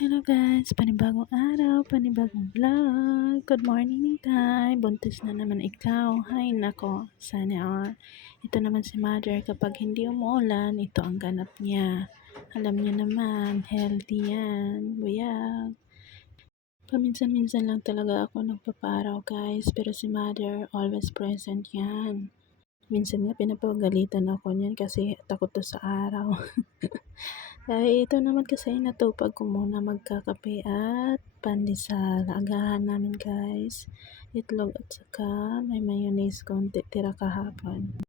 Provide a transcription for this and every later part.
Hello guys, panibagong araw, panibagong vlog. Good morning Tay, buntis na naman ikaw. Hay nako, sana all. Ito naman si mother, kapag hindi umuulan, ito ang ganap niya. Alam niyo naman, healthy yan, buyag. Paminsan-minsan lang talaga ako nagpaparaw guys, pero si mother always present yan. Minsan nga pinapagalitan ako niyan kasi takot to sa araw. Ay, ito naman kasi natupag ko muna magkakape at pandesal. Agahan namin guys. Itlog at saka may mayonnaise konti tira kahapon.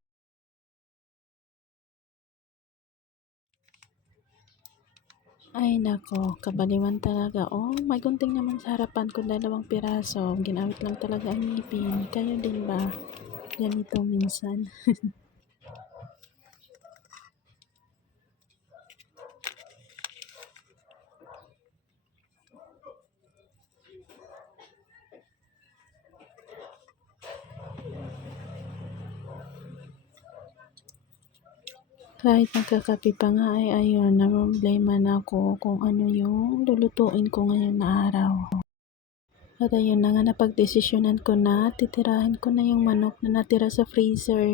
Ay nako, kabaliwan talaga. Oh, may gunting naman sa harapan ko, 2 piraso. Ginamit lang talaga ang ngipin. Kayo din ba? Ganito minsan. Kahit nagkakape pa nga ay ayun, namomroblema na ako kung ano yung lulutuin ko ngayon na araw. At ayun na nga, napagdesisyonan ko na, titirahin ko na yung manok na natira sa freezer.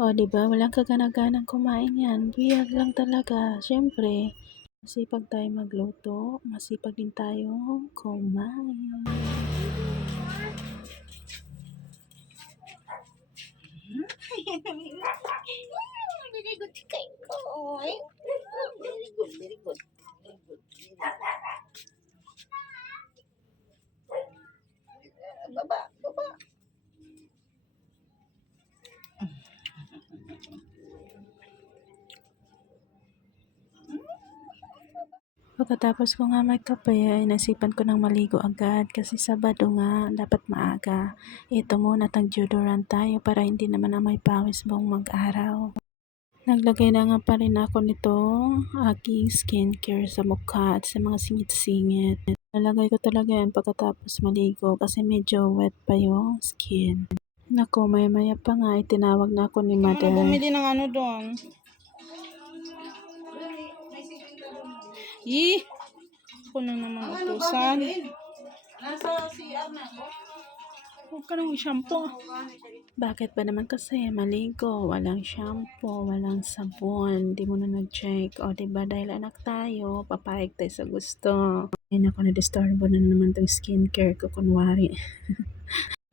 O, diba? Walang kaganaganang kumain yan. Buyag lang talaga. Siyempre, masipag tayo magluto. Masipag din tayo kumain. Very good kay ko. Very good, very good. Baba, baba. Pagkatapos ko nga magkape ay nasipan ko ng maligo agad kasi Sabado nga, dapat maaga. Ito muna, tag-deodorant tayo para hindi naman amoy pawis buong mag-araw. Naglagay na nga pa rin ako nitong aking skincare sa mukha at sa mga singit-singit. Nalagay ko talaga yan pagkatapos maligo kasi medyo wet pa yung skin. Nako, maya-maya pa nga itinawag na ako ni mother. Bumili ng ano doon. Ako na naman utusan. Nasa CR na ako. Huwag ka nang shampoo. Bakit ba naman kasi maligo, walang shampoo, walang sabon, di mo na nag-check, o diba dahil anak tayo, papayag tayo sa gusto. Ay naku, na-disturbo na naman tong skincare ko kunwari.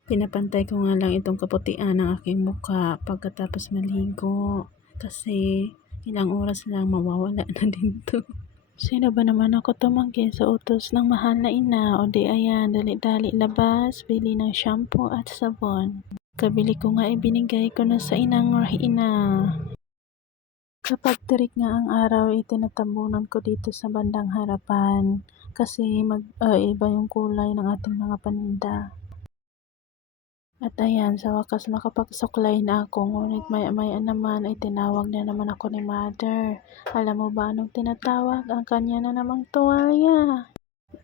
Pinapantay ko nga lang itong kaputian ng aking mukha pagkatapos maligo kasi ilang oras lang mawawala na din to. Sino ba naman ako tumanggi sa utos ng mahal na ina? O di ayan, dali-dali labas, bili ng shampoo at sabon. Kabili ko nga ibinigay ko na sa inang ina. Kapag tirik nga ang araw, itinatabunan ko dito sa bandang harapan kasi iba yung kulay ng ating mga paninda. At ayan, sa wakas makapagsuklay na ako, ngunit maya-maya naman ay tinawag na naman ako ni mother. Alam mo ba anong tinatawag? Ang kanya na namang tuwalya.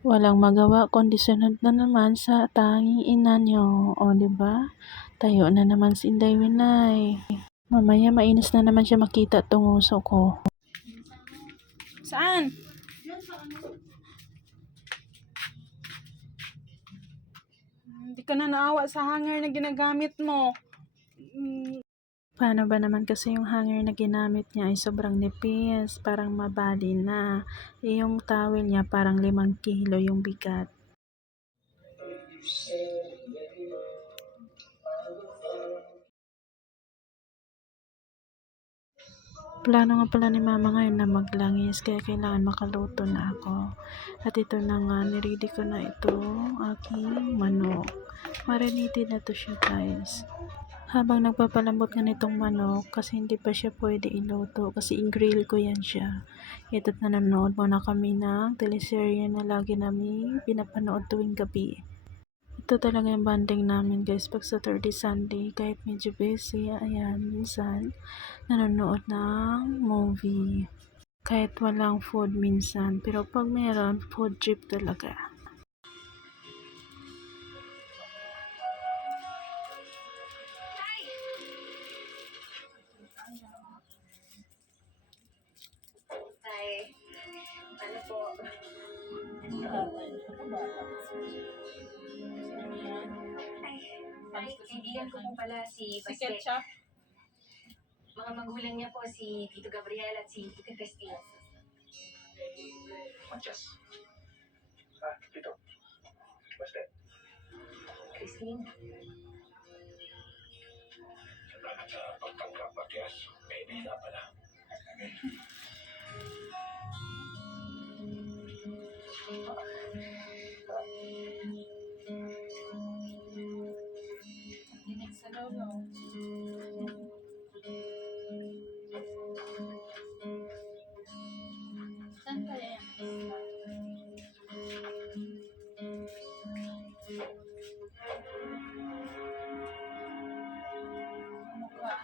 Walang magawa kundi sunod na naman sa tanging ina nyo. O diba? Tayo na naman si Inday Winay. Mamaya mainis na naman siya makita tong uso ko. Saan? Hindi ka na naawa sa hanger na ginagamit mo. Paano ba naman kasi yung hanger na ginamit niya ay sobrang nipis, parang mabali na. Yung towel niya parang 5 kilo yung bigat. Plano nga pala ni mama ngayon na maglangis kaya kailangan makaluto na ako. At ito na nga, niready ko na ito aking manok. Marinated na to siya guys. Habang nagpapalambot nga nitong manok kasi hindi pa siya pwede iluto kasi i-grill ko yan siya. Ito't na nanonood muna kami ng teleserye na lagi namin pinapanood tuwing gabi. Ito talaga yung bonding namin guys pag Saturday, Sunday. Kahit medyo busy, ayan, minsan nanonood ng movie. Kahit walang food minsan. Pero pag meron, food trip talaga. Hi. Ano po? Ay, kaibigan ko po pala si Si Basket. Ketchup. Mga magulang niya po si Tito Gabriel at si Tito Christine. Matias. Ah, dito. Basta. Christine? Salamat sa pagtanggap, Matias. Baby na pala. Dinig sa lolo. Saan kaya yan? Mukha.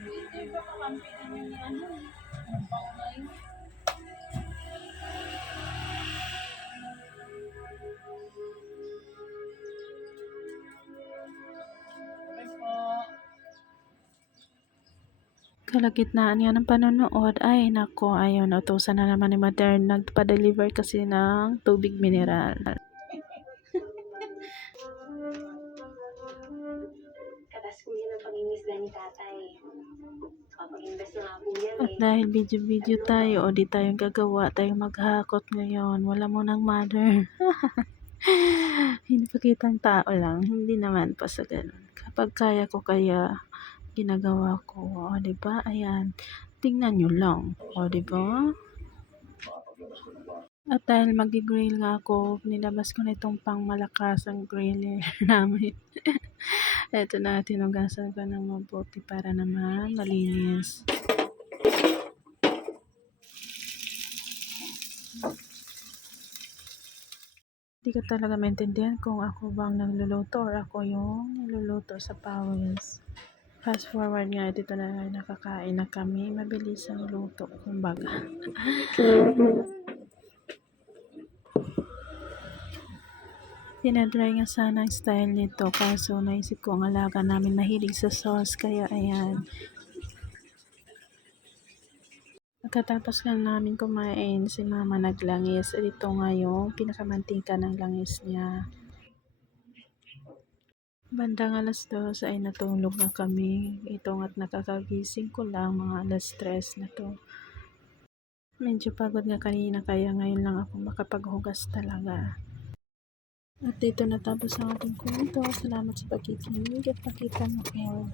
Hindi ba kakampi din yung ano? Ang paunay. Okay po. Kalagitnaan yan ng panonood. Ay, nako, ayaw na. Utusan na naman ni Mother. Nagpa-deliver kasi ng tubig mineral. Katas ko yan ang pangingisda ni tatay. Kapag-invest na nga po yan At dahil video-video tayo, o di tayong gagawa, tayong maghakot ngayon. Wala mo ng Mother. Hindi pa kitang tao lang. Hindi naman pa sa ganun. Kapag kaya ko kaya, ginagawa ko. O, diba? Ayan. Tingnan nyo lang. O, diba? At dahil mag-grill nga ako, nilabas ko na itong pang malakas ang griller namin. Ito na, tinugasan ko ng mabuti para naman malinis. Hindi ko talaga maintindihan kung ako bang nagluluto or ako yung nagluluto sa pawis. Fast forward nga, dito na nakakain na kami. Mabilis ang luto, kumbaga. Tinadry nga sana ang style nito, kaso naisip ko ang alaga namin mahilig sa sauce, kaya ayan. Pagkatapos lang namin kumain, si mama naglangis. Ito nga yung pinakamantika ng langis niya. Bandang alas 2 ay natulog na kami. Ito nga't nakakagising ko lang mga alas 3 na to. Medyo pagod nga kanina kaya ngayon lang ako makapaghugas talaga. At dito natapos ang ating kwento. Salamat sa pakikinig at pakita mo ko.